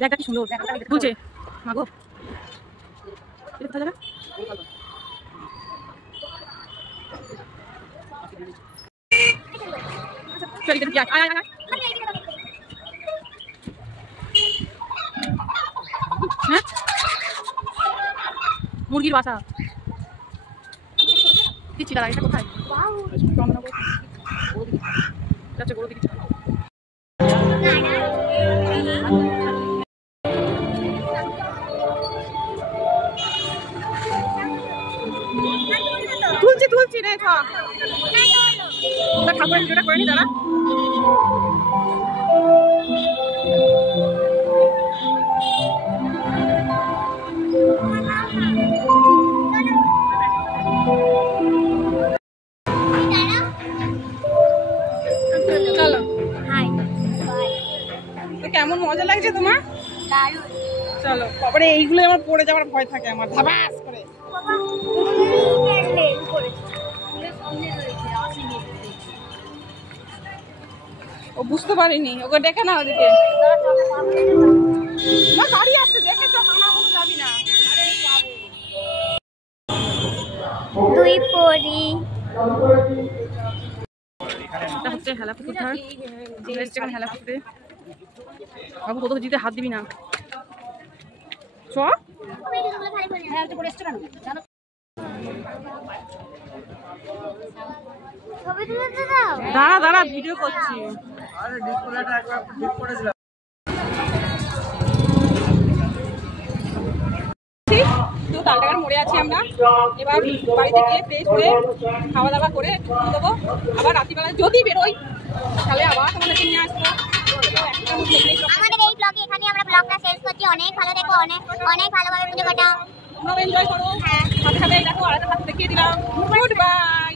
দেখা কি সুন্দর বলছে মাগো কোথায় যাবে মুরগির বাসা দিচ্ছি দাদা এটা কোথায় বড় দিকে তুলছি রে ঠাকুরের ভিডিওটা করে নি দাঁড়া কেমন মজা লাগছে তোমার চলো তারপরে এইগুলো আমার পড়ে যাওয়ার ভয় থাকে আমার ধাবাস করে ও বুঝতে পারিনি ওকে ডেকে না ওদিকে না গাড়ি আসছে দেখেছো আমার মতো যাবি না দুই পরি এটা হচ্ছে হেলাপুকুর ধার হেলাপুকুরে বাবু তোদের জিতে হাত দিবি না চ দাঁড়া দাঁড়া ভিডিও করছি তালটাকার মোড়ে আছি আমরা এবার বাড়িতে গিয়ে ফ্রেশ হয়ে খাওয়া দাওয়া করে দেবো আবার রাত্রিবেলায় যদি বেরোই তাহলে আবার তোমাদেরকে নিয়ে আসবো আমাদের এই ব্লগে এখানে আমরা ব্লগটা শেষ করছি অনেক ভালো দেখো অনেক ভালোভাবে পুজো কাটাও তোমরাও এনজয় করো সাথে সাথে দেখো আরেকটা দেখিয়ে দিলাম গুড বাই